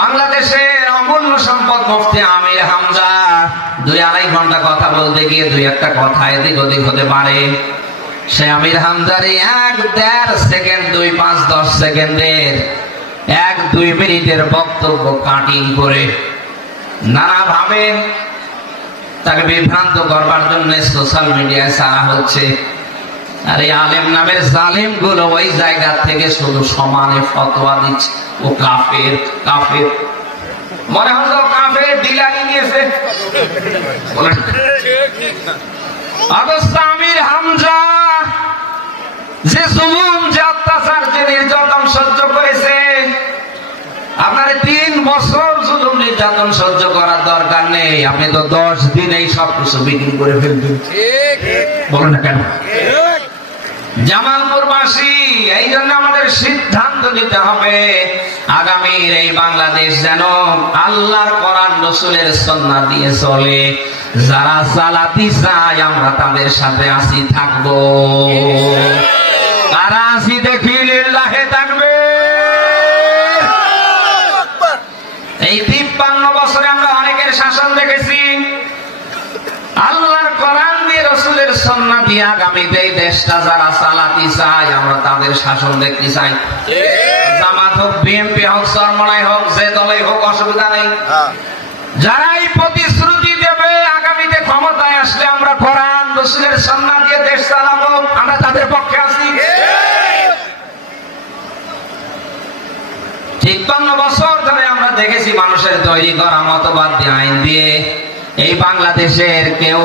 বাংলাদেশের অমূল্য সম্পদ মুফতি আমির হামজা 2-2.5 ঘন্টা কথা বলতে গিয়ে 2-1টা কথা এদিক ওদিক হতে পারে। সে আমির হামজার 1-1.5 সেকেন্ড 2-5-10 সেকেন্ডের 1-2 মিনিটের বক্তব্য কাটিং করে নানাভাবে তাকে বিভ্রান্ত করবার জন্য সোশ্যাল মিডিয়ায় ছাড়া হচ্ছে। আর এই আলেম নামের জালিম গুলো ওই জায়গা থেকে শুধু সমানে ফতোয়া দিচ্ছে ও কাফের কাফের, মনে হলো কাফের ডিলারি নিয়েছে। আমির হামজা যে জুলুম, যে অত্যাচার, যে নির্যাতন সহ্য করেছে, আপনার 3 বছর জুলুম নির্যাতন সহ্য করার দরকার নেই। আপনি তো 10 দিনেই সবকিছু বিক্রি করে ফেলবেন। বলুন না কেন? জামালপুরবাসী, এই জন্য আমাদের সিদ্ধান্ত নিতে হবে আগামীর এই বাংলাদেশ যেন আল্লাহর কোরআন রাসূলের সুন্নাহ দিয়ে চলে। যারা চালাতে চায় আমরা তাদের সাথে আসি, থাকবো। আর আসি দেখি লিল্লাহে থাকবে। এই 53 বছরে আমরা অনেকের শাসন দেখেছি। আল্লাহর কোরআন দিয়ে রাসূলের সুন্নাহ দিয়ে আগামীতে এই দেশটা যারা চালাতে চায় আমরা তাদের শাসন দেখতে চাই। জামাত হোক, বিএনপি হোক, চরমনাই হোক, যে দলই হোক, অসুবিধা নেই। যারা এই প্রতিশ্রুতি দেবে আগামীতে ক্ষমতায় আসলে আমরা কোরআন রাসূলের সুন্নাহ দিয়ে দেশ চালাবো, আমরা তাদের পক্ষে আছি। 53 বছর ধরে আমরা দেখেছি মানুষের তৈরি করা মতবাদ দিয়ে, আইন দিয়ে এই বাংলাদেশের কেউ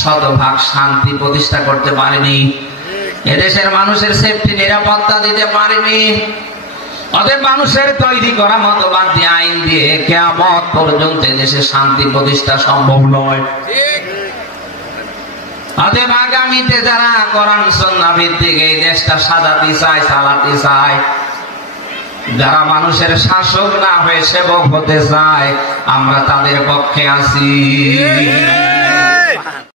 শতভাগ শান্তি প্রতিষ্ঠা করতে পারেনি। এদেশের মানুষের সেফটি, নিরাপত্তা দিতে পারেনি। অতএব মানুষের তৈরি করা মতবাদ দিয়ে, আইন দিয়ে কিয়ামত পর্যন্ত দেশে শান্তি প্রতিষ্ঠা সম্ভব নয়। অতএব আগামীতে যারা কোরআন সুন্নাহ ভিত্তিক এই দেশটা সাজাতে চায়, চালাতে চায়, যারা মানুষের শাসক না হয়ে সেবক হতে চায়, আমরা তাদের পক্ষে আছি।